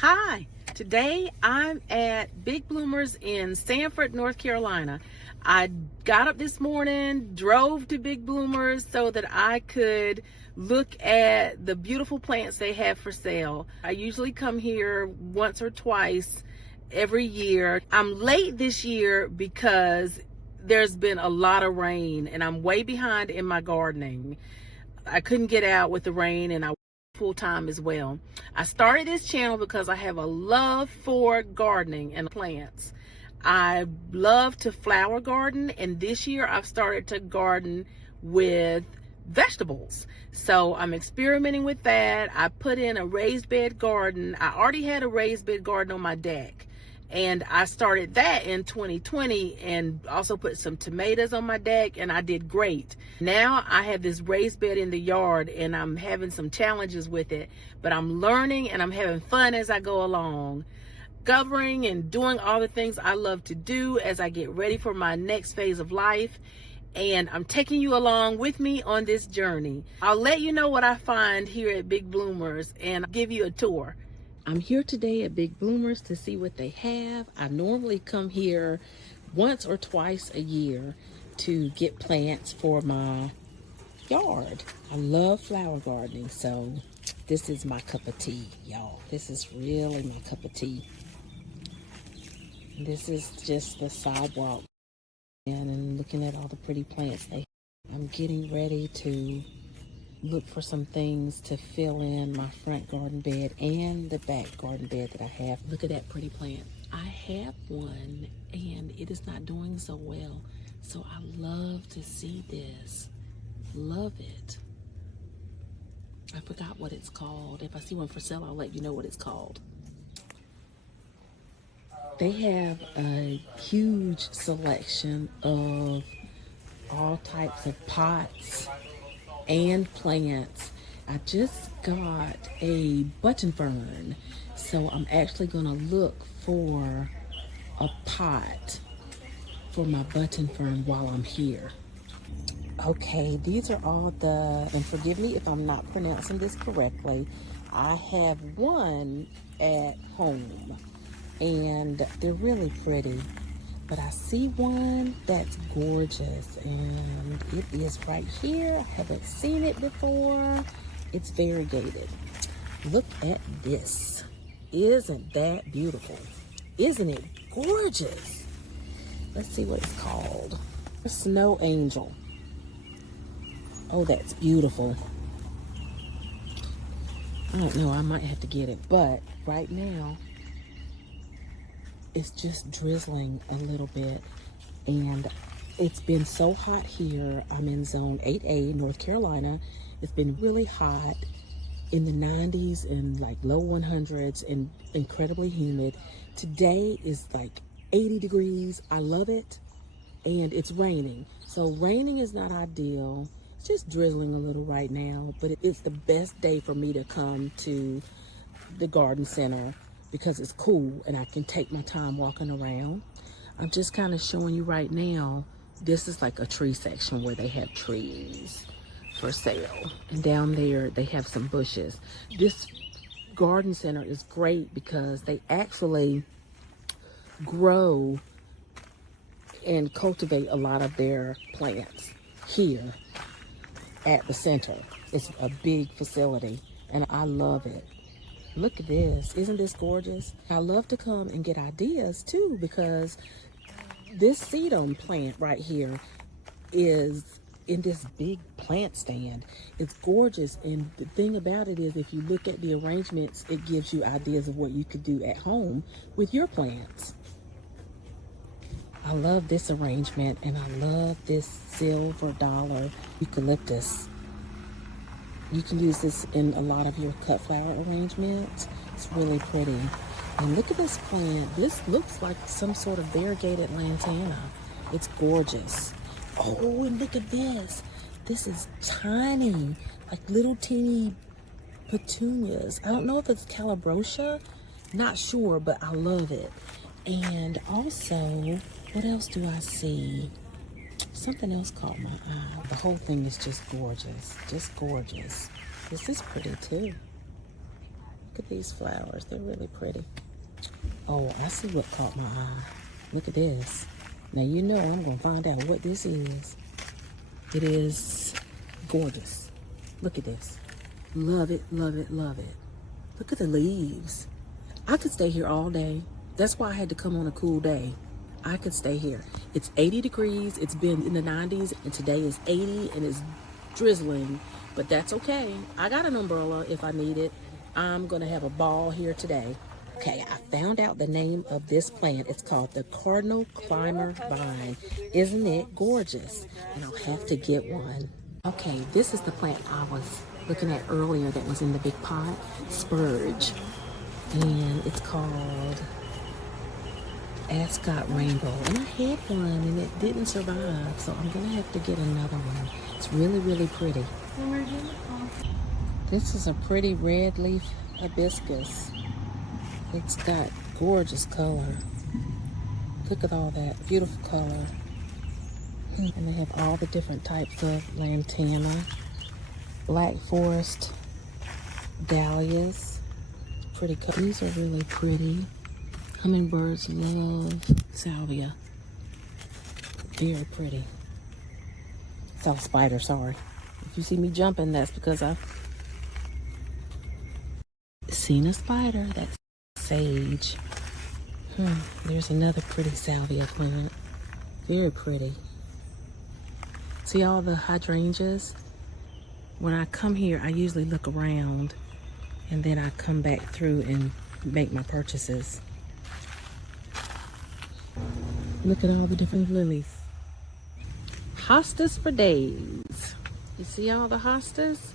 Hi, today I'm at Big Bloomers in Sanford, North Carolina. I got up this morning, drove to Big Bloomers so that I could look at the beautiful plants they have for sale. I usually come here once or twice every year. I'm late this year because there's been a lot of rain and I'm way behind in my gardening. I couldn't get out with the rain and I full time as well. I started this channel because I have a love for gardening and plants. I love to flower garden, and this year I've started to garden with vegetables. So I'm experimenting with that. I put in a raised bed garden. I already had a raised bed garden on my deck, and I started that in 2020 and also put some tomatoes on my deck, and I did great. Now I have this raised bed in the yard and I'm having some challenges with it, but I'm learning and I'm having fun as I go along, discovering and doing all the things I love to do as I get ready for my next phase of life. And I'm taking you along with me on this journey. I'll let you know what I find here at Big Bloomers and give you a tour. I'm here today at Big Bloomers to see what they have. I normally come here once or twice a year to get plants for my yard. I love flower gardening, so this is my cup of tea, y'all. This is really my cup of tea. This is just the sidewalk and looking at all the pretty plants they have. I'm getting ready to look for some things to fill in my front garden bed and the back garden bed that I have. Look at that pretty plant. I have one and it is not doing so well. So I love to see this. Love it. I forgot what it's called. If I see one for sale, I'll let you know what it's called. They have a huge selection of all types of pots and plants. I just got a button fern, so I'm actually gonna look for a pot for my button fern while I'm here. Okay, these are all and forgive me if I'm not pronouncing this correctly, I have one at home and they're really pretty. But I see one that's gorgeous and it is right here. I haven't seen it before. It's variegated. Look at this. Isn't that beautiful? Isn't it gorgeous? Let's see what it's called. Snow Angel. Oh, that's beautiful. I don't know, I might have to get it, but right now it's just drizzling a little bit and it's been so hot here. I'm in zone 8A, North Carolina. It's been really hot in the 90s and like low 100s and incredibly humid. Today is like 80 degrees. I love it. And it's raining. So raining is not ideal. It's just drizzling a little right now, but it's the best day for me to come to the garden center because it's cool and I can take my time walking around. I'm just kind of showing you right now. This is like a tree section where they have trees for sale. And down there, they have some bushes. This garden center is great because they actually grow and cultivate a lot of their plants here at the center. It's a big facility and I love it. Look at this. Isn't this gorgeous? I love to come and get ideas too because this sedum plant right here is in this big plant stand. It's gorgeous, and the thing about it is if you look at the arrangements, it gives you ideas of what you could do at home with your plants. I love this arrangement and I love this silver dollar eucalyptus. You can use this in a lot of your cut flower arrangements. It's really pretty. And look at this plant. This looks like some sort of variegated lantana. It's gorgeous. Oh, and look at this. This is tiny, like little teeny petunias. I don't know if it's Calabrosha. Not sure, but I love it. And also, what else do I see? Something else caught my eye. The whole thing is just gorgeous. Just gorgeous. This is pretty too. Look at these flowers. They're really pretty. Oh, I see what caught my eye. Look at this. Now you know I'm going to find out what this is. It is gorgeous. Look at this. Love it, love it, love it. Look at the leaves. I could stay here all day. That's why I had to come on a cool day. I could stay here. It's 80 degrees. It's been in the 90s, and today is 80 and it's drizzling, but that's okay. I got an umbrella if I need it. I'm gonna have a ball here today. Okay, I found out the name of this plant. It's called the Cardinal Climber Vine. Isn't it gorgeous? And I'll have to get one. Okay, this is the plant I was looking at earlier that was in the big pot, spurge. And it's called Ascot Rainbow. And I had one and it didn't survive, so I'm gonna have to get another one. It's really, really pretty. This is a pretty red leaf hibiscus. It's got gorgeous color. Look at all that beautiful color. And they have all the different types of lantana, black forest dahlias. Pretty color. These are really pretty. Hummingbirds love salvia. Very pretty. Saw a spider, sorry. If you see me jumping, that's because I've seen a spider. That's sage. There's another pretty salvia plant. Very pretty. See all the hydrangeas? When I come here, I usually look around and then I come back through and make my purchases. Look at all the different lilies. Hostas for days. You see all the hostas?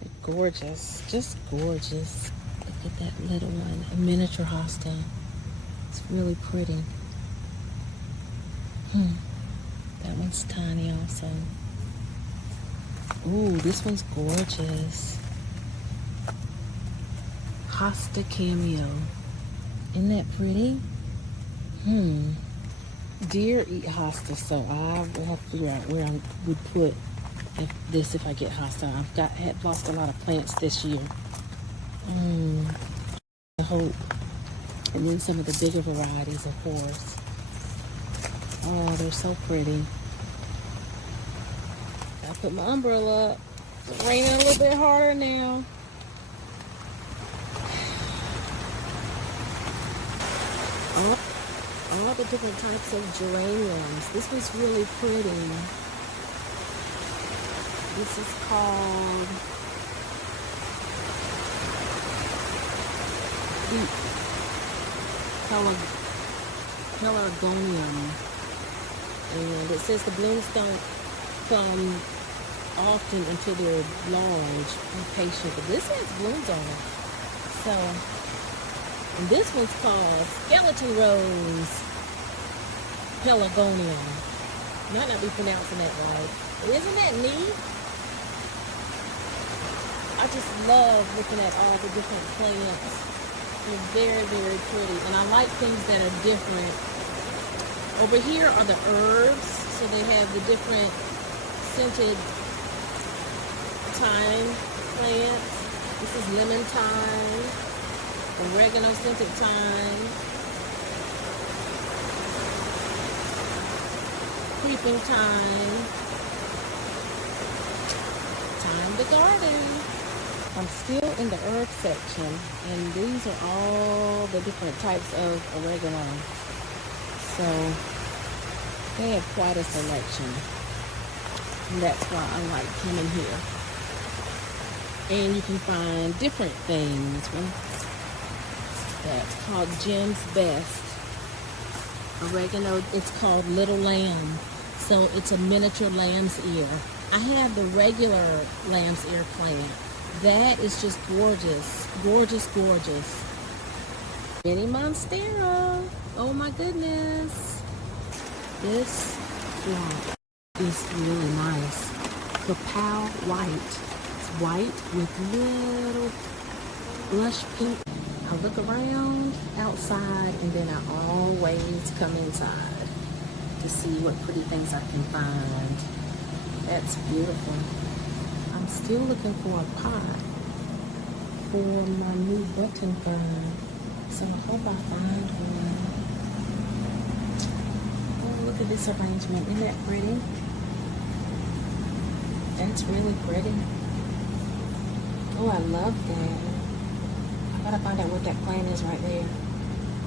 They're gorgeous, just gorgeous. Look at that little one, a miniature hosta. It's really pretty. That one's tiny also. Ooh, this one's gorgeous. Hosta Cameo. Isn't that pretty? Deer eat hosta, so I will have to figure out where I would put this if I get hosta. Had lost a lot of plants this year. I hope. And then some of the bigger varieties, of course. Oh, they're so pretty. I put my umbrella up. It's raining a little bit harder now. All the different types of geraniums. This one's really pretty. This is called pelargonium. And it says the blooms don't come often until they're large. Be patient. But this has blooms on it. So, and this one's called skeleton rose pelargonium. Might not be pronouncing that right. But isn't that neat? I just love looking at all the different plants. They're very, very pretty. And I like things that are different. Over here are the herbs. So they have the different scented thyme plants. This is lemon thyme, oregano scented thyme, creeping thyme, thyme to garden. I'm still in the herb section, and these are all the different types of oregano. So they have quite a selection. And that's why I like coming here. And you can find different things. That's called Jim's Best. Oregano, it's called Little Lamb. So it's a miniature lamb's ear. I have the regular lamb's ear plant. That is just gorgeous. Gorgeous, gorgeous. Mini Monstera. Oh my goodness. This flower is really nice. Cacao white. It's white with little blush pink. I look around outside and then I always come inside to see what pretty things I can find. That's beautiful. I'm still looking for a pot. for my new button fern. So I hope I find one. Oh, look at this arrangement. Isn't that pretty? That's really pretty. Oh, I love that. I gotta find out what that plant is right there.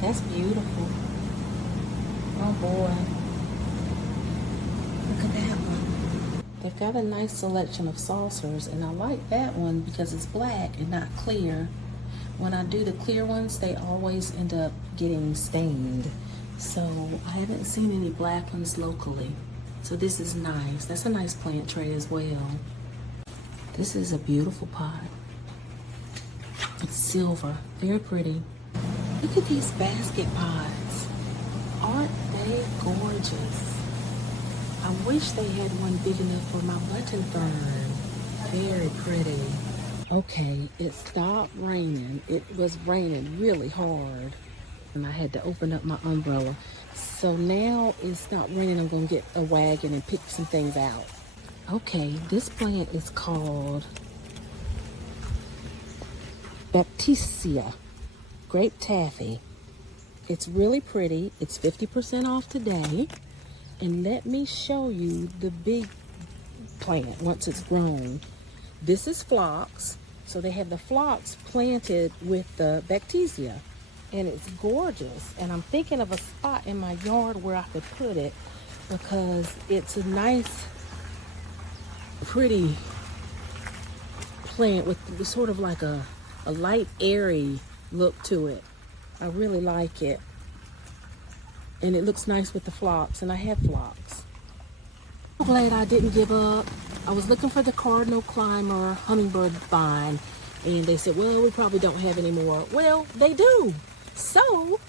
That's beautiful. Oh boy. Look at that one. They've got a nice selection of saucers, and I like that one because it's black and not clear. When I do the clear ones, they always end up getting stained. So I haven't seen any black ones locally. So this is nice. That's a nice plant tray as well. This is a beautiful pot. It's silver, very pretty. Look at these basket pots. Aren't they gorgeous? I wish they had one big enough for my button fern. Very pretty. Okay, it stopped raining. It was raining really hard, and I had to open up my umbrella. So now it's not raining. I'm gonna get a wagon and pick some things out. Okay, this plant is called Baptisia Grape Taffy. It's really pretty. It's 50% off today. And let me show you the big plant once it's grown. This is phlox. So they have the phlox planted with the Baptisia. And it's gorgeous. And I'm thinking of a spot in my yard where I could put it because it's a nice, pretty plant with sort of like a light, airy look to it. I really like it. And it looks nice with the phlox, and I have phlox. I'm glad I didn't give up. I was looking for the cardinal climber hummingbird vine, and they said, well, we probably don't have any more. Well, they do. So,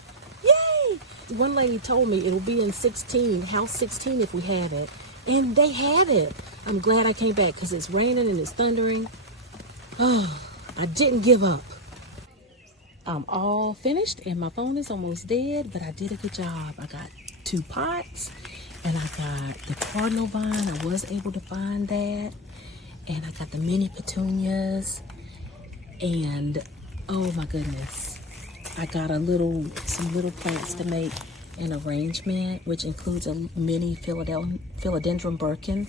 yay! One lady told me it'll be in 16, house 16 if we have it. And they have it. I'm glad I came back because it's raining and it's thundering. Oh, I didn't give up. I'm all finished and my phone is almost dead, but I did a good job. I got 2 pots and I got the cardinal vine. I was able to find that. And I got the mini petunias. And oh my goodness, I got some little plants to make an arrangement, which includes a mini philodendron Birkin.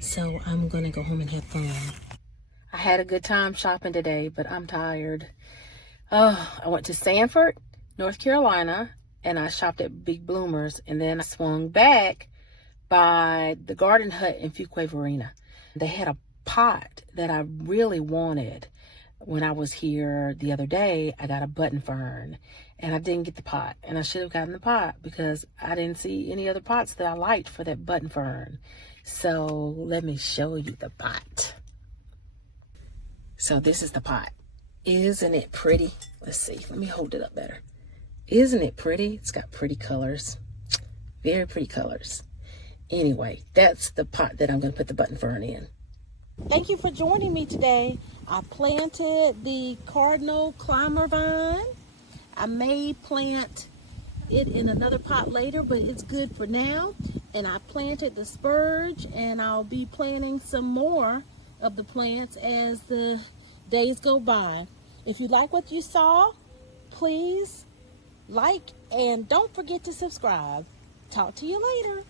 So I'm gonna go home and have fun. I had a good time shopping today, but I'm tired. Oh, I went to Sanford, North Carolina, and I shopped at Big Bloomers, and then I swung back by the Garden Hut in Fuquay Varina. They had a pot that I really wanted. When I was here the other day, I got a button fern, and I didn't get the pot, and I should have gotten the pot because I didn't see any other pots that I liked for that button fern. So let me show you the pot. So this is the pot. Isn't it pretty? Let's see. Let me hold it up better. Isn't it pretty? It's got pretty colors. Very pretty colors. Anyway, that's the pot that I'm going to put the button fern in. Thank you for joining me today. I planted the cardinal climber vine. I may plant it in another pot later, but it's good for now. And I planted the spurge, and I'll be planting some more of the plants as the days go by. If you like what you saw, please like and don't forget to subscribe. Talk to you later.